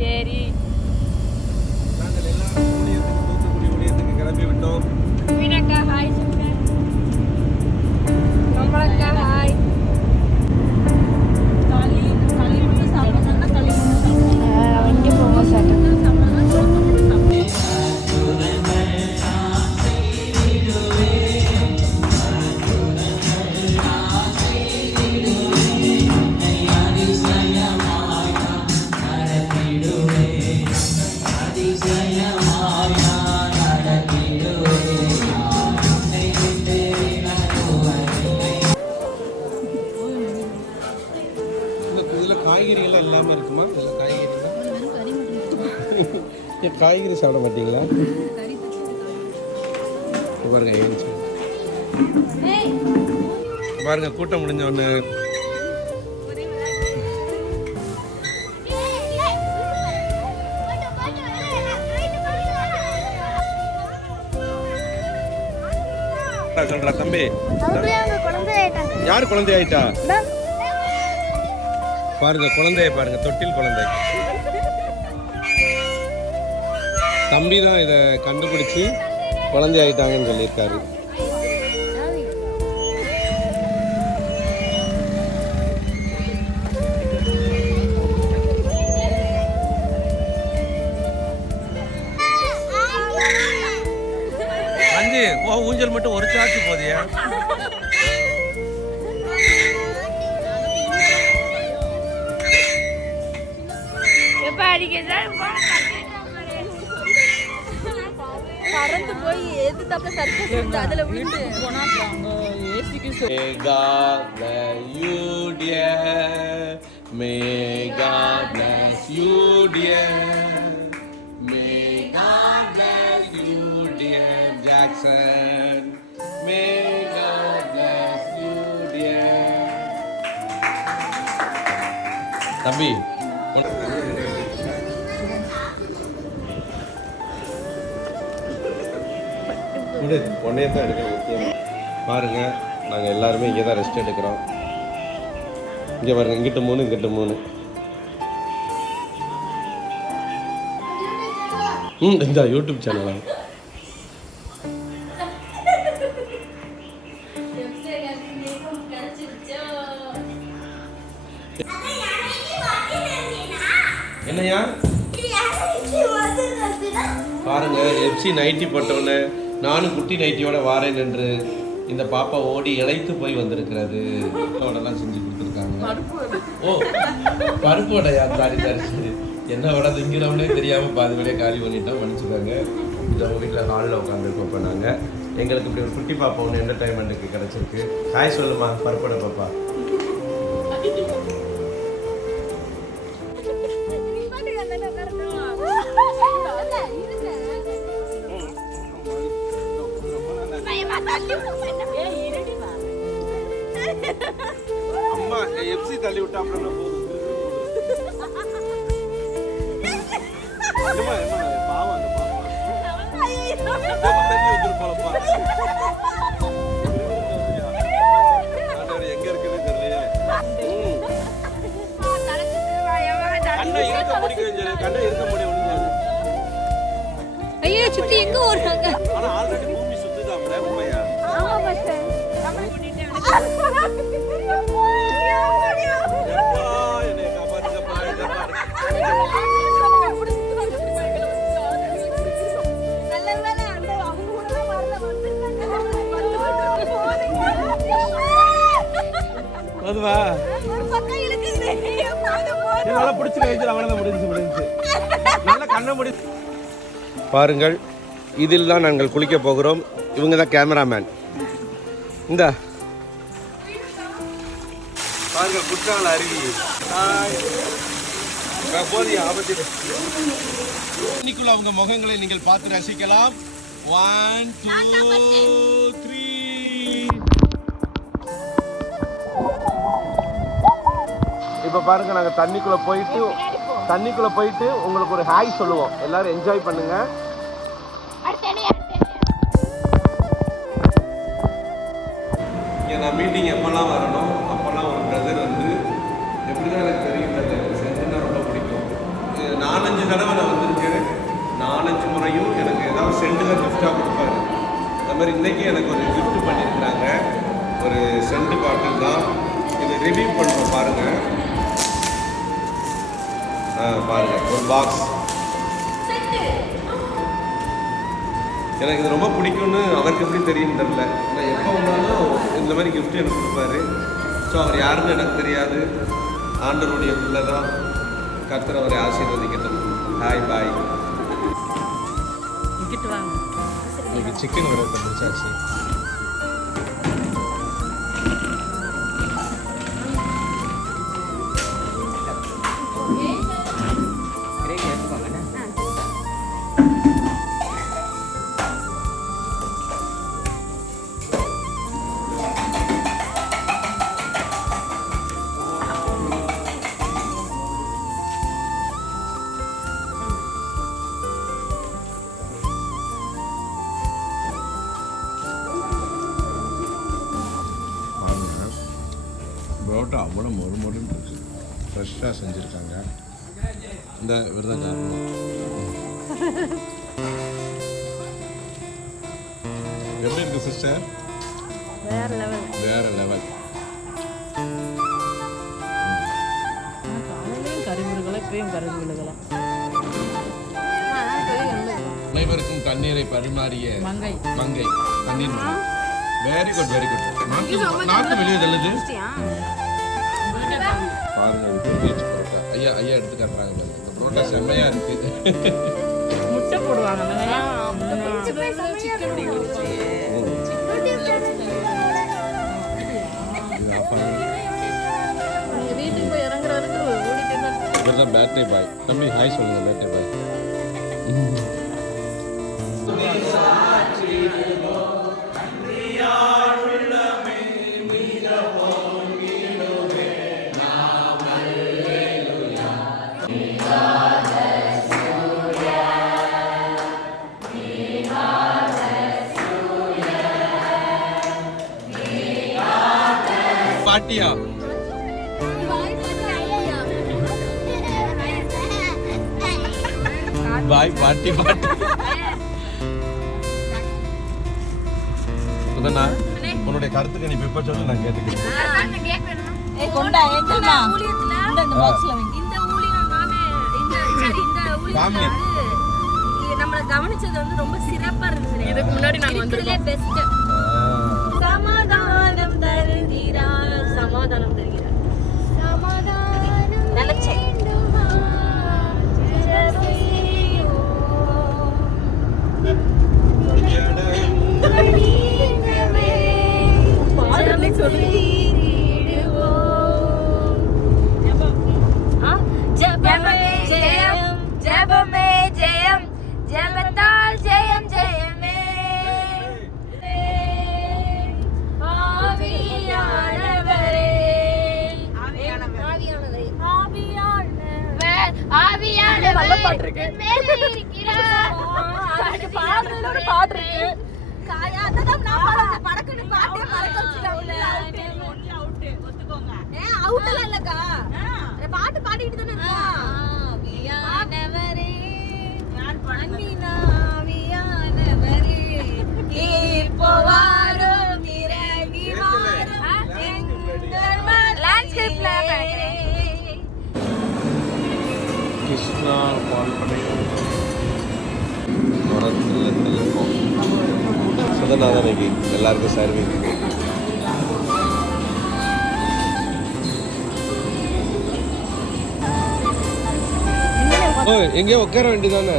சரி. நாங்கள் எல்லாரும் ஊழியத்துக்கு தூத்துக்குடி ஊழியத்துக்கு கிளம்பி விட்டோம். மீனாக்கா ஹாய் சொல்லுங்க. நம்மளக்கா ஹாய். களி மட்டும் சாப்பிடணும்னா களி மட்டும் சாப்பிடணும். இங்கே போங்க சார். காய்கறிகள்லாம் இல்லாமல் இருக்குமா? இல்லை காய்கறி சாப்பிட மாட்டீங்களா? பாருங்க பாருங்க கூட்டம் முடிஞ்ச ஒன்று சொல்றா தம்பி. யாரு குழந்தை ஆயிட்டா? பாருங்க குழந்தைய பாருங்க, தொட்டில் குழந்தை. தம்பி தான் இதை கண்டுபிடிச்சு குழந்தை ஆயிட்டாங்கன்னு சொல்லியிருக்காரு. அஞ்சு ஊஞ்சல் மட்டும் ஒரு சார்ஜ் போதியா? பறந்து போய் எது தப்ப சர்க்கஸ் அதுல விட்டு போனா ஏசிக்கு God bless you dear, may God bless you dear, may God bless you dear Jackson, may God bless you dear. தம்பி ஒன்னே தான் எடுக்கிறோம் முக்கியமாக. பாருங்கள் நாங்கள் எல்லாருமே இங்கே தான் ரெஸ்ட் எடுக்கிறோம். இங்கே பாருங்கள், இங்கிட்ட 3 இங்கிட்ட 3. இந்த யூடியூப் சேனலா? என்னையா பாருங்க, எஃப்சி நைட்டி போட்டவொன்னே நானும் குட்டி நைட்டியோட வாரேன் என்று இந்த பாப்பா ஓடி இழைத்து போய் வந்திருக்கிறது. வடைலாம் செஞ்சு கொடுத்துருக்காங்க. ஓ பருப்பு வடையா? சாரி சாரி சரி. என்ன வடை திங்கிறவனே தெரியாமல் பாதி வடையை காலி பண்ணிட்டோம், மன்னிச்சுக்காங்க. இது அவங்க வீட்டில் ஹாலில் உட்காந்துருக்கோம். பண்ணாங்க எங்களுக்கு இப்படி ஒரு குட்டி பாப்பா ஒன்று என்டர்டைன்மெண்ட்டுக்கு கிடச்சிருக்கு. ஹாய் சொல்லுமா பருப்பு வடை பாப்பா. அம்மா எஃப்சி தள்ளி விட்டா அப்புறம் பாவம் அந்த பாப்பா எங்க இருக்குன்னு தெரியலையே. கண்ணை இருக்க முடியும், கண்ணை இருக்க முடியும். ஐயோ சுத்தி எங்க ஓடுறாங்க? ஆனா ஆல்ரெடி பூமி சுத்துதாம்ல உண்மையா? ஆமா மாஸ்டர். நம்ம கூட்டிட்டே என்னை காப்பாத்துப்பா. அதுவா நல்லா பிடிச்சி வச்சு அவனை முடிஞ்சு நல்லா கண்ணை முடிச்சு. பாருங்கள், இதில் தான் நாங்கள் குளிக்க போகிறோம். இவங்க தான் கேமராமேன். இந்த பாருங்கள் குற்றால அருவி. போதிய ஆபத்தில் இன்னைக்குள்ள அவங்க முகங்களை நீங்கள் பார்த்து ரசிக்கலாம். 1 2 3. இப்போ பாருங்க, நாங்கள் தண்ணிக்குள்ள போயிட்டு உங்களுக்கு ஒரு ஹாய் சொல்லுவோம். எல்லாரும் என்ஜாய் பண்ணுங்க. நான் மீட்டிங் எப்பெல்லாம் வரணும் அப்போல்லாம் ஒரு பிரதர் வந்து எப்படி தான் எனக்கு தெரியும், செஞ்சுன்னா ரொம்ப பிடிக்கும். நானும் 4-5 தடவை நான் வந்திருக்கேன். 4-5 முறையும் எனக்கு ஏதாவது செண்டு தான் கிஃப்டாக கொடுப்பாரு. அந்த மாதிரி இன்றைக்கி எனக்கு ஒரு கிஃப்ட் பண்ணியிருக்கிறாங்க. ஒரு செண்டு பாட்டில் தான். இதை ரிவ்யூ பண்ணுறோம் பாருங்கள். பாருங்கள், ஒரு பாக்ஸ். எனக்கு இது ரொம்ப பிடிக்கும்னு அவருக்கு எப்படி தெரியும் தெரில. நான் எப்போ வந்தாலும் இந்த மாதிரி கிஃப்ட் எனக்கு கொடுப்பாரு. ஸோ அவர் யாருன்னு எனக்கு தெரியாது. ஆண்டவருடைய பிள்ளை தான். கர்த்தர் அவரை ஆசீர்வதிக்கட்டும். Hi bye. இன்னைக்கு சிக்கன் வர முடிச்சாச்சு. பரோட்டா அவ்வளோ மொறுன்னு இருக்கு. ஃப்ரெஷ்ஷாக செஞ்சுருக்காங்க. இந்த விருதுக்காரங்க எப்படி இருக்கு சிஸ்டர்? வேற லெவல். காலையிலையும் கறிமுருகலை, இப்பயும் கறிமுருகலை. அனைவருக்கும் தண்ணீரை பரிமாறிய மங்கை தண்ணீர். Very good. நாக்கு வெளியே தள்ளுது. பாருங்க, பீச் பரோட்டா. ஐயா எடுத்து காட்டுறாங்க. இந்த பரோட்டா செம்மையா இருக்கு. முட்டை போடுவாங்க. வீட்டுக்கு போய் இறங்குறதுக்கு ஓடிட்டு இவர்தான் பேட்டரி பாய். தம்பி ஹாய் சொல்லுங்க. பேட்டரி பாய். பாட்டியா பாய் பாட்டி சுதனா, உன்னுடைய கருத்துக்கு நீ இப்ப சொல்லு, நான் கேட்டுக்கிறேன். நம்மள கவனிச்சது வந்து ரொம்ப சிறப்பா இருந்துச்சு. இதுக்கு முன்னாடி நாங்க வந்திருக்கோம். பெஸ்ட். சமாதானம் தருகிறார். நினைச்சேன். ஜெபமே ஜெயம், ஜெபத்தால் ஜெயம் ஜெயமே. பாட்டு இருக்கு. பாட்டு பாடிட்டு தானே கிருஷ்ணா பால் பண்ணை மரத்தில் இருக்கும். சுதனா தான் இன்னைக்கு எல்லாருக்கும் சர்வீஸ். எங்கேயோ உட்கார வேண்டியதானே?